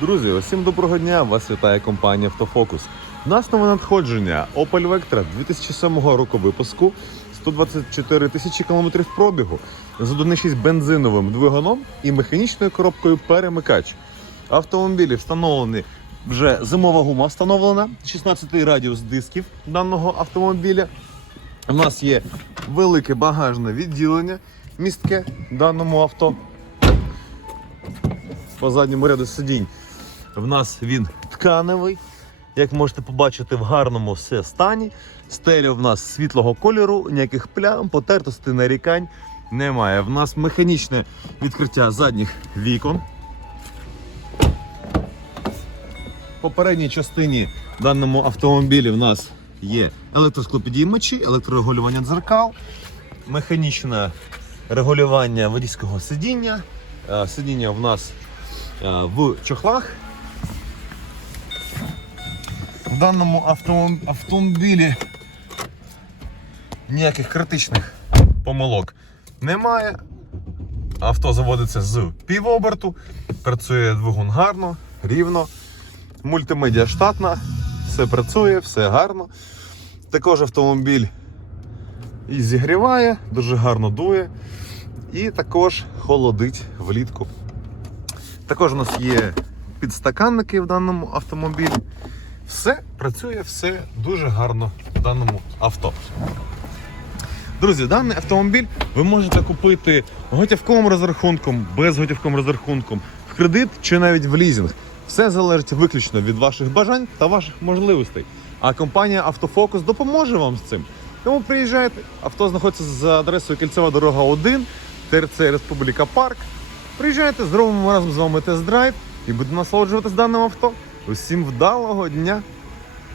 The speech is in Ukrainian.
Друзі, усім доброго дня! Вас вітає компанія Автофокус. Нас нове надходження Opel Vectra 2007 року випуску, 124 тисячі кілометрів пробігу з 1.6 бензиновим двигуном і механічною коробкою перемикач. Автомобілі встановлені вже зимова гума встановлена, 16 радіус дисків даного автомобіля. У нас є велике багажне відділення містке даному авто по задньому ряду сидінь. В нас він тканевий. Як можете побачити, в гарному все стані. Стеля в нас світлого кольору, ніяких плям, потертостей, нарікань немає. В нас механічне відкриття задніх вікон. В попередній частині даному автомобілі в нас є електросклопідіймачі, електрорегулювання дзеркал, механічне регулювання водійського сидіння. Е, Сидіння в нас в чохлах. В даному автомобілі ніяких критичних помилок немає. Авто заводиться з півоберту, працює двигун гарно, рівно. Мультимедіа штатна, все працює, все гарно. Також автомобіль і зігріває, дуже гарно дує. І також холодить влітку. Також у нас є підстаканники в даному автомобілі. Все працює, все дуже гарно в даному авто. Друзі, даний автомобіль ви можете купити готівковим розрахунком, безготівковим розрахунком, в кредит чи навіть в лізинг. Все залежить виключно від ваших бажань та ваших можливостей. А компанія Автофокус допоможе вам з цим. Тому приїжджайте. Авто знаходиться за адресою Кільцева дорога 1, ТРЦ Республіка Парк. Приїжджайте, зробимо разом з вами тест-драйв і будемо насолоджуватись даним авто. Усім вдалого дня!